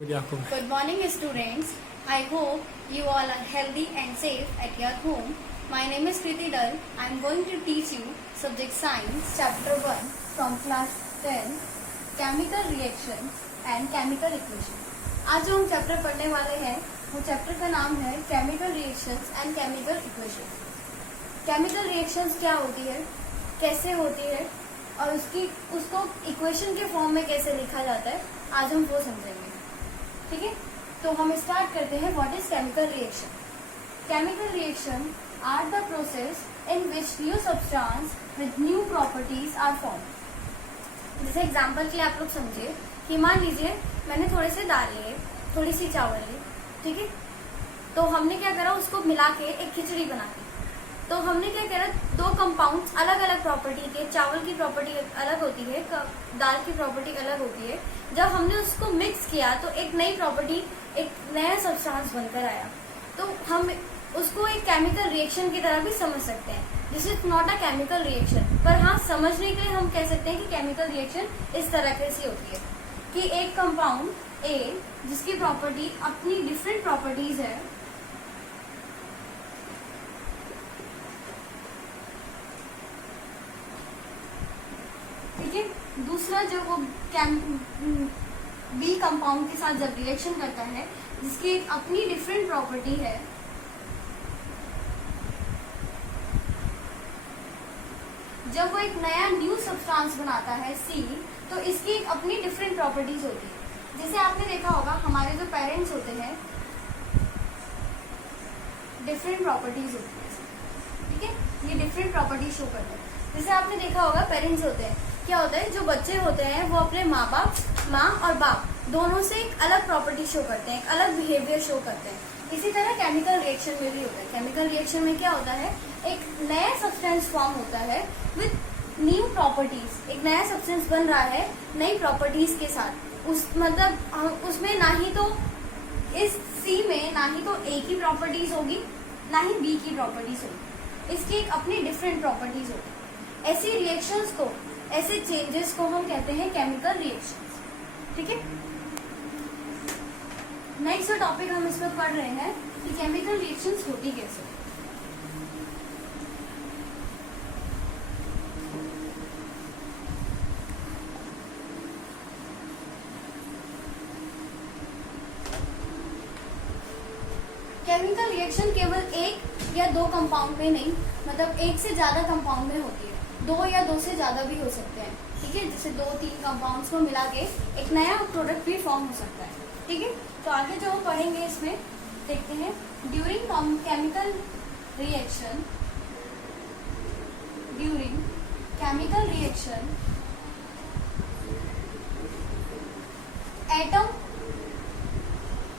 Good morning, students. I hope you all are healthy and safe at your home. My name is Kriti Dal. I am going to teach you subject science chapter 1 from class 10 chemical reactions and chemical equations. आज जो हम chapter पढ़ने वाले हैं वो chapter का नाम है chemical reactions and chemical equations. Chemical reactions क्या होती है, कैसे होती है और उसको इक्वेशन के फॉर्म में कैसे लिखा जाता है, आज हम वो समझेंगे. ठीक है, तो हम स्टार्ट करते हैं. What is chemical reaction? Chemical reaction are the process in which new substance with new properties are form. जैसे एग्जांपल के लिए आप लोग समझिए कि मान लीजिए मैंने थोड़े से दाल लिए, थोड़ी सी चावल ली, ठीक है, तो हमने क्या करा, उसको मिला के एक खिचड़ी बना दी. तो हमने क्या करा, दो कंपाउंड्स अलग अलग प्रॉपर्टी के, चावल की प्रॉपर्टी अलग होती है, दाल की प्रॉपर्टी अलग होती है. जब हमने उसको मिक्स किया तो एक नई प्रॉपर्टी, एक नया सब्सटेंस बनकर आया. तो हम उसको एक केमिकल रिएक्शन की तरह भी समझ सकते हैं. This is not a chemical reaction, पर हाँ समझने के लिए हम कह सकते हैं कि केमिकल रिएक्शन इस तरह से होती है कि एक कंपाउंड ए जिसकी प्रॉपर्टी अपनी डिफरेंट प्रॉपर्टीज है, ठीक है, दूसरा जो वो बी कंपाउंड के साथ जब रिएक्शन करता है जिसकी एक अपनी डिफरेंट प्रॉपर्टी है, जब वो एक नया न्यू सब्सटेंस बनाता है सी, तो इसकी एक अपनी डिफरेंट प्रॉपर्टीज होती है. जैसे आपने देखा होगा हमारे जो पेरेंट्स होते हैं डिफरेंट प्रॉपर्टीज होती है, ठीक है, ये डिफरेंट प्रॉपर्टीज शो करते हैं. जैसे आपने देखा होगा पेरेंट्स होते हैं, क्या होता है, जो बच्चे होते हैं वो अपने माँ और बाप दोनों से एक अलग प्रॉपर्टी शो करते हैं, एक अलग बिहेवियर शो करते हैं. इसी तरह केमिकल रिएक्शन में भी होता है. केमिकल रिएक्शन में क्या होता है, एक नया सब्सटेंस फॉर्म होता है विद न्यू प्रॉपर्टीज. एक नया सब्सटेंस बन रहा है नई प्रॉपर्टीज के साथ. मतलब उसमें ना ही तो इस सी में ना ही तो ए की प्रॉपर्टीज होगी ना ही बी की प्रॉपर्टीज होगी, इसकी एक अपनी डिफरेंट प्रॉपर्टीज होगी. ऐसी रिएक्शंस को, ऐसे चेंजेस को हम कहते हैं केमिकल रिएक्शंस. ठीक है, नेक्स्ट टॉपिक हम इसमें पढ़ रहे हैं कि केमिकल रिएक्शंस होती कैसे. केमिकल रिएक्शन केवल एक या दो कंपाउंड में नहीं, मतलब एक से ज्यादा कंपाउंड में होती है. दो या दो से ज्यादा भी हो सकते हैं. ठीक है, जैसे 2-3 कंपाउंड्स को मिला के एक नया प्रोडक्ट भी फॉर्म हो सकता है. ठीक है, तो आगे जो हम पढ़ेंगे इसमें देखते हैं. ड्यूरिंग केमिकल रिएक्शन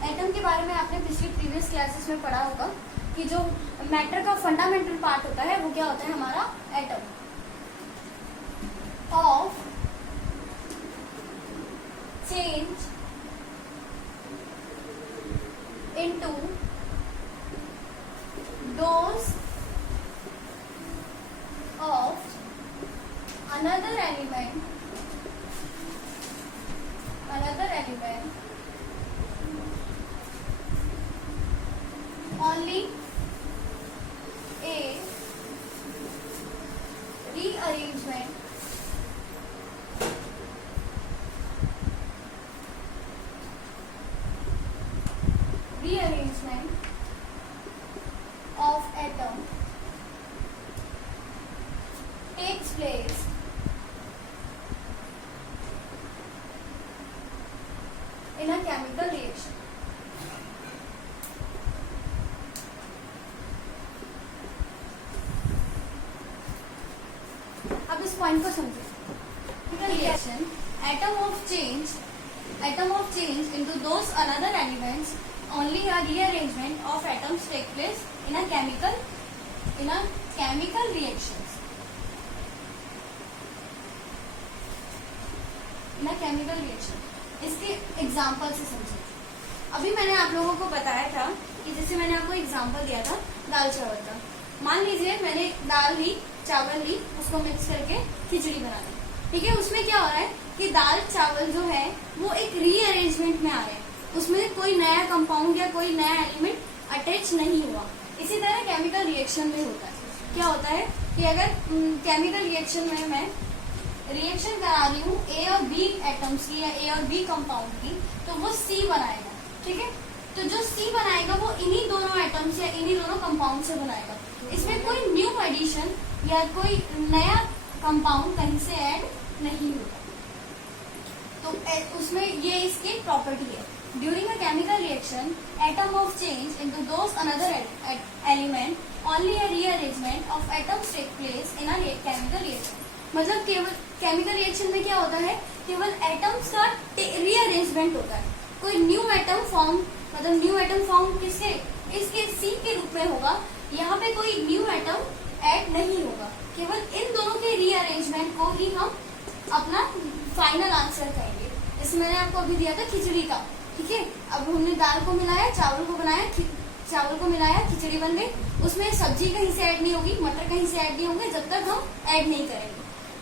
एटम के बारे में आपने पिछली प्रीवियस क्लासेस में पढ़ा होगा कि जो मैटर का फंडामेंटल पार्ट होता है वो क्या होता है, हमारा atom. Of change into those of another element only a rearrangement of atom takes place in a chemical reaction. अब इस पॉइंट को समझिए. Reaction atom of change into those another elements, only a rearrangement of atoms take place in a chemical reactions. इसके example से समझिए. अभी मैंने आप लोगों को बताया था कि जैसे मैंने आपको एग्जाम्पल दिया था दाल चावल का. मान लीजिए मैंने दाल ली, चावल ली, उसको मिक्स करके खिचड़ी बना दी. ठीक है, उसमें क्या हो रहा है कि दाल चावल जो है वो एक रीअरेंजमेंट में आ रहे हैं. उसमें कोई नया कंपाउंड या कोई नया एलिमेंट अटैच नहीं हुआ। इसी तरह केमिकल रिएक्शन में होता है, क्या होता है कि अगर केमिकल रिएक्शन में मैं रिएक्शन करा रही हूँ ए और बी एटम्स की या ए और बी कंपाउंड की, तो वो सी बनाएगा, ठीक है। तो जो सी बनाएगा वो इन्हीं दोनों एटम्स या इन्हीं दोनों कंपाउंड से बनाएगा। इसमें कोई न्यू एडिशन या कोई नया कंपाउंड कहीं से ऐड नहीं होगा। तो उसमें ये इसकी प्रॉपर्टी है। During a chemical reaction atom of change into those another element, only a rearrangement of atoms take place in a chemical reaction. मतलब केवल केमिकल रिएक्शन में क्या होता है, केवल एटम्स का रीअरेंजमेंट होता है। कोई न्यू एटम फॉर्म, मतलब न्यू एटम फॉर्म किसके, इसके सी के रूप में होगा। यहाँ पे कोई न्यू एटम ऐड नहीं होगा, केवल इन दोनों के रीअरेंजमेंट को ही हम अपना फाइनल आंसर कहेंगे। जैसे मैंने आपको अभी दिया था खिचड़ी का, ठीक है। अब हमने दाल को मिलाया, चावल को बनाया, चावल को मिलाया, खिचड़ी बन गई। उसमें सब्जी कहीं से ऐड नहीं होगी, मटर कहीं से ऐड नहीं होंगे जब तक हम ऐड नहीं करेंगे।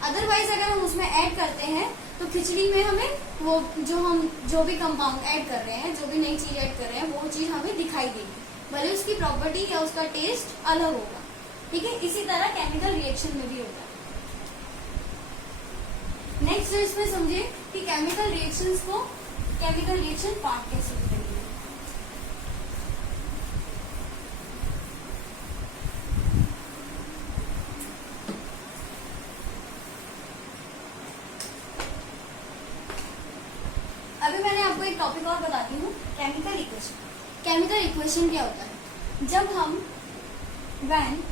अदरवाइज अगर हम उसमें ऐड करते हैं तो खिचड़ी में हमें वो जो भी कंपाउंड ऐड कर रहे हैं, जो भी नई चीज ऐड कर रहे हैं, वो चीज हमें दिखाई देगी, भले उसकी प्रॉपर्टी या उसका टेस्ट अलग होगा, ठीक है। इसी तरह केमिकल रिएक्शन में भी होता है। नेक्स्ट जो इसमें समझे कि केमिकल रिएक्शंस को, केमिकल रिएक्शन पार्ट कैसे होते हैं। अभी मैंने आपको एक टॉपिक और बताती हूँ, केमिकल इक्वेशन। केमिकल इक्वेशन क्या होता है, जब हम when,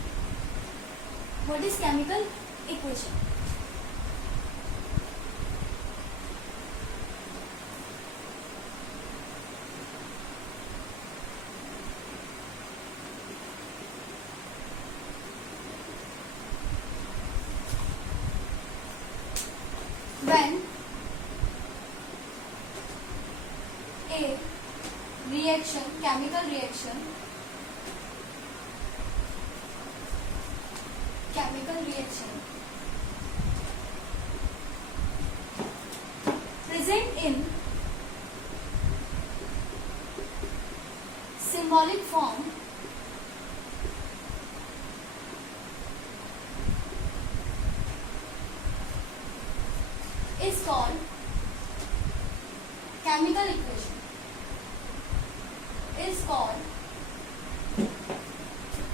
what is chemical equation. When a reaction, chemical reaction present in symbolic form is called chemical equation, is called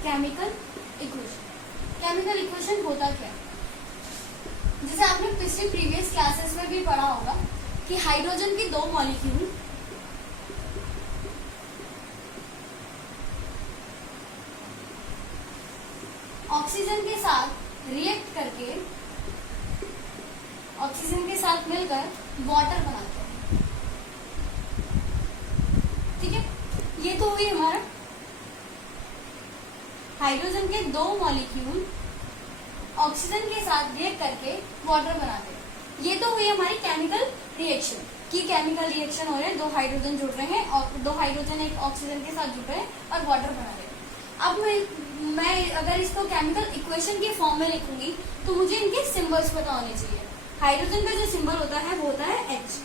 chemical equation। Chemical equation होता क्या, जैसे आपने पिछले प्रीवियस क्लासेस में भी पढ़ा होगा कि हाइड्रोजन के दो मॉलिक्यूल ऑक्सीजन के साथ रिएक्ट करके, ऑक्सीजन के साथ मिलकर वाटर बनाते हैं, ठीक है। ये तो हुई हमारा हाइड्रोजन के दो मॉलिक्यूल ऑक्सीजन के साथ रिएक्ट करके वाटर बनाते हैं। ये तो हुई हमारी केमिकल रिएक्शन की, केमिकल रिएक्शन हो रहे हैं, दो हाइड्रोजन जुड़ रहे हैं और दो हाइड्रोजन एक ऑक्सीजन के साथ जुड़ रहे हैं और वाटर बना रहे हैं। अब मैं अगर इसको केमिकल इक्वेशन के फॉर्म में लिखूंगी तो मुझे इनके सिंबल्स पता होने चाहिए। हाइड्रोजन का जो सिंबल होता है वो होता है H,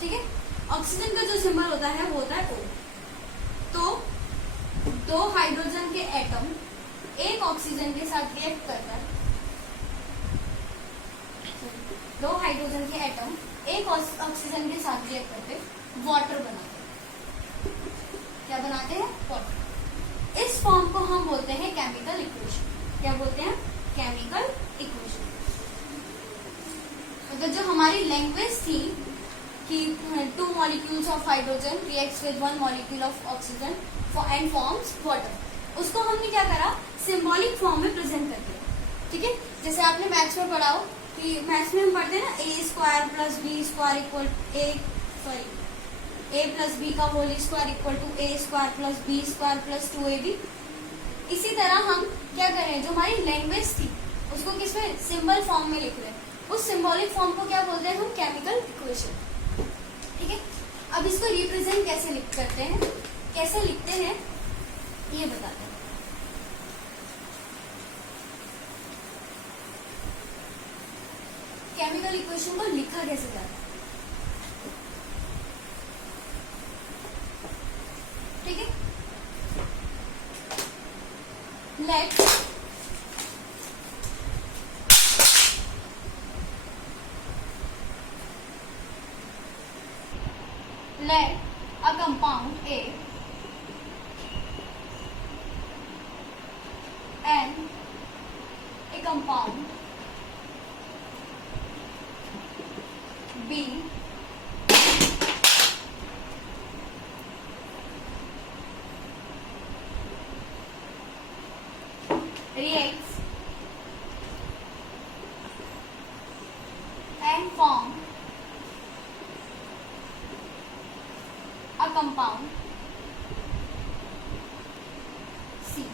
ठीक है। ऑक्सीजन का जो सिंबल होता है वो होता है O। तो दो हाइड्रोजन के एटम एक ऑक्सीजन के साथ रिएक्ट करकर, दो हाइड्रोजन के एटम एक ऑक्सीजन के साथ रिएक्ट करके वाटर बनाते हैं। क्या बनाते हैं? वाटर। इस फॉर्म को हम बोलते हैं केमिकल इक्वेशन। क्या बोलते हैं? Chemical equation. तो जो हमारी लैंग्वेज थी कि two molecules of hydrogen reacts with one molecule of oxygen and forms water, उसको हमने क्या करा, सिंबॉलिक फॉर्म में प्रेजेंट कर दिया, ठीक है। जैसे आपने मैथ्स में पढ़ा हो कि मैथ्स में हम पढ़ते हैं ना a square plus b square equal a plus b का whole square equal to a square plus b square plus 2ab। इसी तरह हम क्या कर रहे हैं, जो हमारी लैंग्वेज थी उसको किसमें, सिंबल फॉर्म में लिख रहे हैं। उस सिंबॉलिक फॉर्म को क्या बोलते हैं हम, केमिकल इक्वेशन, ठीक है। अब इसको रिप्रेजेंट कैसे करते हैं, कैसे लिखते हैं ये बताते हैं। केमिकल इक्वेशन को लिखा कैसे जाता है, Let a compound A and a compound B reacts and form a compound C.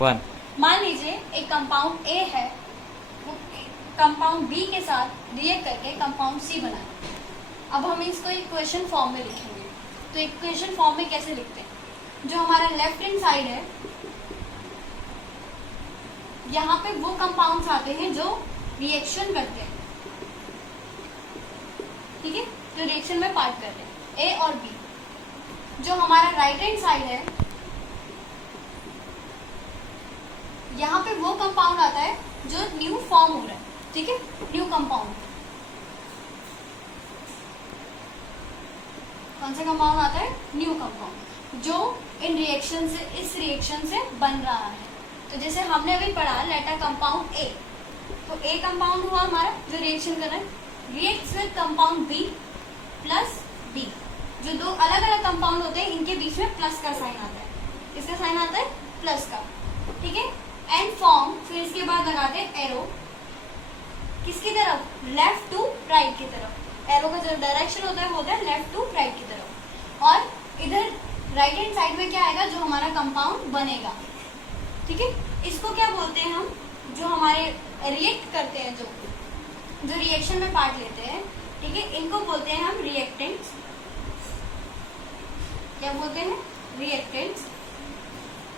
One. मान लीजिए एक कंपाउंड A है, वो कंपाउंड B के साथ रिएक्ट करके कंपाउंड C बनाए। अब हम इसको इक्वेशन फॉर्म में लिखेंगे। तो इक्वेशन फॉर्म में कैसे लिखते हैं? जो हमारा लेफ्ट हैंड साइड है, यहाँ पे वो कंपाउंड्स आते हैं जो रिएक्शन करते हैं, ठीक है, जो रिएक्शन में पार्ट करते हैं, ए और बी। जो हमारा राइट हैंड साइड है, यहाँ पे वो कंपाउंड आता है जो न्यू फॉर्म हो रहा है, ठीक है, न्यू कंपाउंड। कौन सा कंपाउंड आता है? न्यू कंपाउंड, जो इन रिएक्शन से, इस रिएक्शन से बन रहा है। तो जैसे हमने अभी पढ़ा लेट अ कंपाउंड ए, तो ए कंपाउंड हुआ हमारा जो रिएक्शन कर रहा है, reacts with compound B plus B. जो दो अलग अलग कंपाउंड होते हैं, इनके बीच में प्लस का साइन आता है। इसका साइन आता है प्लस का, ठीक है। एंड फॉर्म, फिर इसके बाद लगाते हैं एरो, किसकी तरफ? लेफ्ट टू राइट की तरफ। एरो का जो डायरेक्शन होता है लेफ्ट टू राइट की तरफ। और इधर राइट हैंड साइड में क्या आएगा? जो हमारा कंपाउंड बनेगा, ठीक है। इसको क्या बोलते हैं हम? जो हमारे रिएक्ट करते हैं, जो रिएक्शन में पार्ट लेते हैं, ठीक है, इनको बोलते हैं हम रिएक्टेंट्स। क्या बोलते हैं? रिएक्टेंट्स।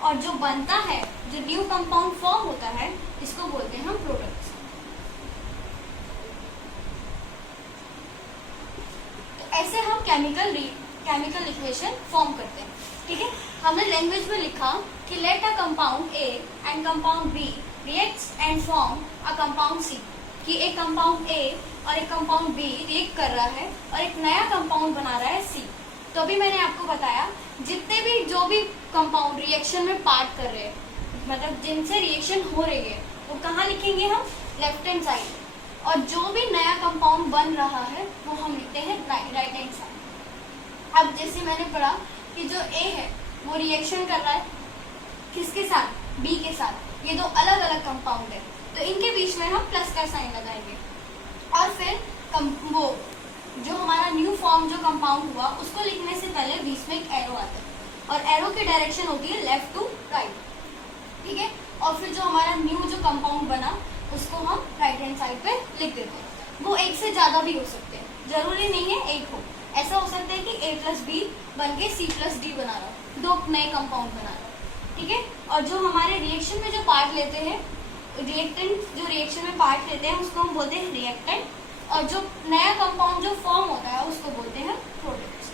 और जो बनता है, जो न्यू कंपाउंड फॉर्म होता है, इसको बोलते हैं हम प्रोडक्ट्स। तो ऐसे हम केमिकल इक्वेशन फॉर्म करते हैं, ठीक है। हमने लैंग्वेज में लिखा कि let a compound A and compound B reacts and form a compound C, कि एक कंपाउंड ए और एक कंपाउंड बी रिएक्ट कर रहा है और एक नया कंपाउंड बना रहा है सी। तो अभी मैंने आपको बताया, जितने भी जो भी कंपाउंड रिएक्शन में पार्ट कर रहे हैं, मतलब जिनसे रिएक्शन हो रही है, वो कहाँ लिखेंगे हम? Left hand side. और जो भी नया कंपाउंड बन रहा है, वो हम लिखते हैं राइट हैंड साइड। अब जैसे मैंने पढ़ा कि जो ए है वो रिएक्शन कर रहा है किसके साथ? बी के साथ। ये दो अलग अलग कंपाउंड है, तो इनके बीच में हम प्लस का साइन लगाएंगे। और फिर वो जो हमारा न्यू फॉर्म जो कंपाउंड हुआ, उसको लिखने से पहले बीच में एक एरो आता है, और एरो की डायरेक्शन होती है लेफ्ट टू राइट, ठीक है। और फिर जो हमारा न्यू जो कंपाउंड बना, उसको हम राइट हैंड साइड पे लिख देते हैं। वो एक से ज्यादा भी हो सकते हैं, जरूरी नहीं है एक हो। ऐसा हो सकता है कि ए प्लस बी बन के सी प्लस डी बना रहा हो, दो नए कंपाउंड बना रहा हो, ठीक है। और जो हमारे रिएक्शन में जो पार्ट लेते हैं, रिएक्टेंट जो रिएक्शन में पार्ट लेते हैं, उसको हम बोलते हैं रिएक्टेंट। और जो नया कंपाउंड जो फॉर्म होता है, उसको बोलते हैं प्रोडक्ट्स।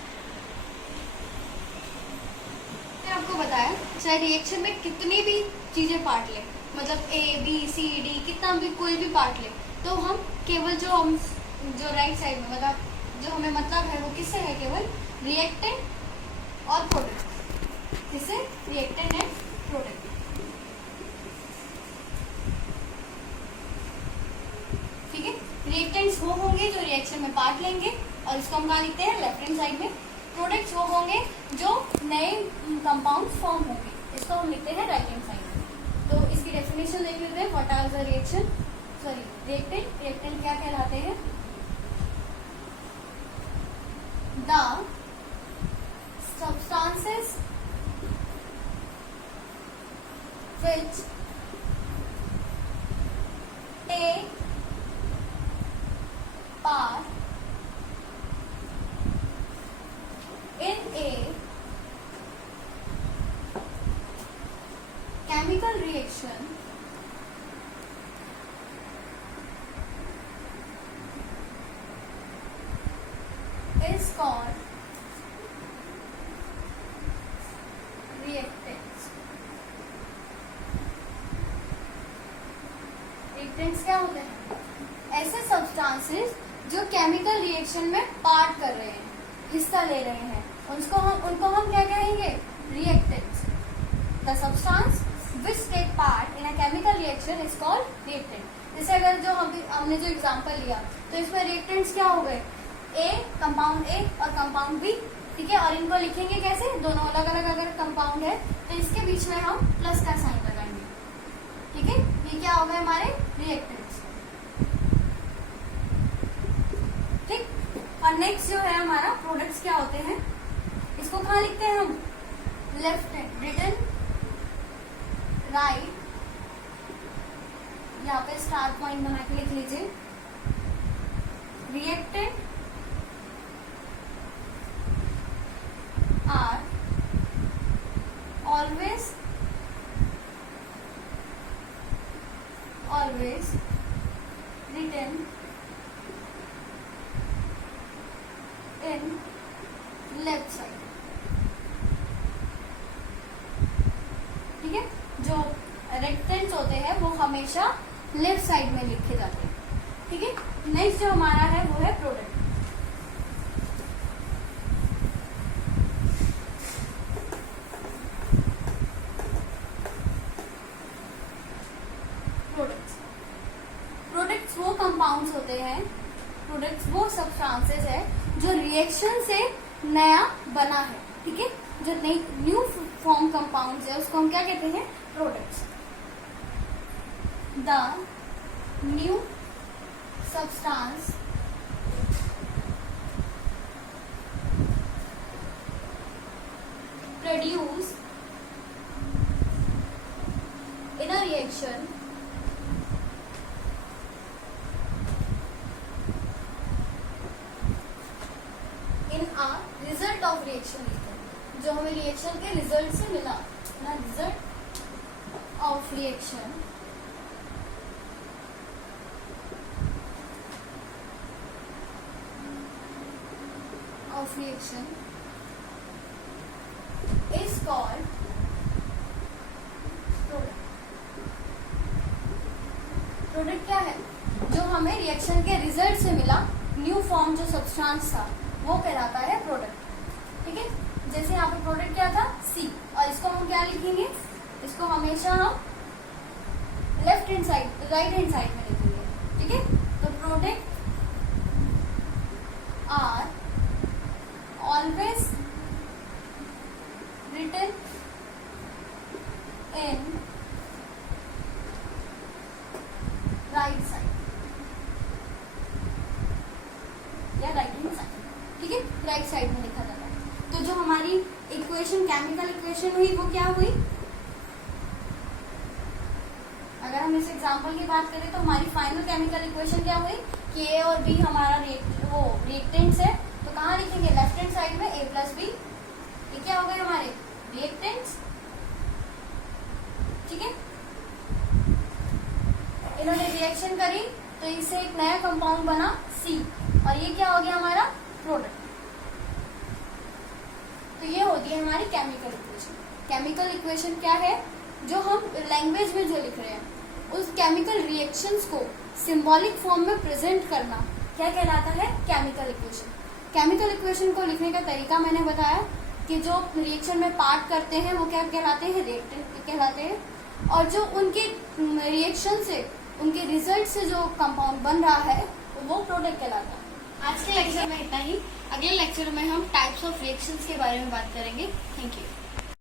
मैंने आपको बताया, चाहे रिएक्शन में कितनी भी चीजें पार्ट ले, मतलब ए बी सी डी, कितना भी कोई भी पार्ट ले, तो हम केवल जो राइट साइड में, मतलब जो हमें मतलब है, वो किससे है? केवल रिएक्टेंट और प्रोडक्ट। किससे? रिएक्टेंट एंड प्रोडक्ट, ठीक है। रिएक्टेंट्स वो होंगे जो रिएक्शन में पार्ट लेंगे, और इसको हम कहाँ लिखते हैं? लेफ्ट हैंड साइड में। प्रोडक्ट्स वो होंगे जो नए कंपाउंड फॉर्म होंगे, इसको हम लिखते हैं राइट हैंड साइड में। तो इसकी डेफिनेशन देख लेते हैं। What are the reactant? Reactant क्या कहलाते हैं? The substances which take part in a chemical reaction is called reactants. होते हैं? ऐसे सब्सटेंसेस जो केमिकल रिएक्शन में पार्ट कर रहे हैं, हिस्सा ले रहे हैं, उनको हम क्या कहेंगे? Reactants. The substance which take part in a chemical reaction is called reactant. जैसे अगर जो हमने जो एग्जांपल लिया तो इसमें रिएक्टेंट्स क्या हो गए? कंपाउंड ए और कंपाउंड बी, ठीक है। और इनको लिखेंगे कैसे? दोनों अलग अलग अगर कंपाउंड है तो इसके बीच में हम प्लस का साइन लगाएंगे, ठीक है। ये क्या हो गए? हमारे रिएक्टेंट्स, ठीक। और नेक्स्ट जो है हमारा प्रोडक्ट्स क्या होते हैं, इसको कहाँ लिखते हैं हम? लेफ्ट हैंड, रिटन राइट, यहाँ पे स्टार पॉइंट बना के लिख लीजिए। Reactant are always written in left side, ठीक है। जो रेक्टेंट्स होते हैं वो हमेशा लेफ्ट साइड में लिखे जाते हैं, ठीक है। नेक्स्ट जो हमारा है वो है प्रोडक्ट। प्रोडक्ट्स वो कंपाउंड्स होते हैं, प्रोडक्ट्स वो सब्सटेंसेस है जो रिएक्शन से नया बना है, ठीक है। जो न्यू फॉर्म कंपाउंड्स है उसको हम क्या कहते हैं? Products. The new substance produce in a reaction result of reaction, जो हमें रिएक्शन के रिजल्ट से मिला ना, result of reaction is called product. Product क्या है? जो हमें रिएक्शन के रिजल्ट से मिला, न्यू फॉर्म जो सब्सटेंस था वो कहलाता है प्रोडक्ट, ठीक है। जैसे यहाँ पे प्रोडक्ट क्या था? सी, और इसको हम क्या लिखेंगे? इसको हमेशा हम left hand side, right hand side में लिखेंगे, ठीक है। तो product are always written in right side या राइट हैंड साइड, ठीक है, राइट साइड में लिखा जाता है। तो जो हमारी इक्वेशन, केमिकल इक्वेशन हुई वो क्या हुई? अगर हम इस एग्जांपल की बात करें तो हमारी फाइनल केमिकल इक्वेशन क्या हुई कि ए और बी हमारा रिएक्टेंट्स है, तो कहाँ लिखेंगे? लेफ्ट हैंड साइड में ए प्लस बी, ये क्या हो गए हमारे? रिएक्टेंट्स, ठीक है। इन्होंने रिएक्शन करी तो इससे एक नया कंपाउंड बना सी, और ये क्या हो गया? हमारा प्रोडक्ट। तो ये होती है हमारी केमिकल इक्वेशन। केमिकल इक्वेशन क्या है? जो हम लैंग्वेज में जो लिख रहे हैं उस केमिकल रिएक्शंस को सिंबॉलिक फॉर्म में प्रेजेंट करना क्या कहलाता है? Chemical equation. केमिकल इक्वेशन को लिखने का तरीका मैंने बताया कि जो रिएक्शन में पार्ट करते हैं वो क्या कहलाते हैं? रिएक्टेंट कहलाते हैं, और जो उनके रिएक्शन से, उनके रिजल्ट से जो कंपाउंड बन रहा है वो प्रोडक्ट कहलाता है। आज के लेक्चर में इतना ही। अगले लेक्चर में हम टाइप्स ऑफ रिएक्शंस के बारे में बात करेंगे। Thank you.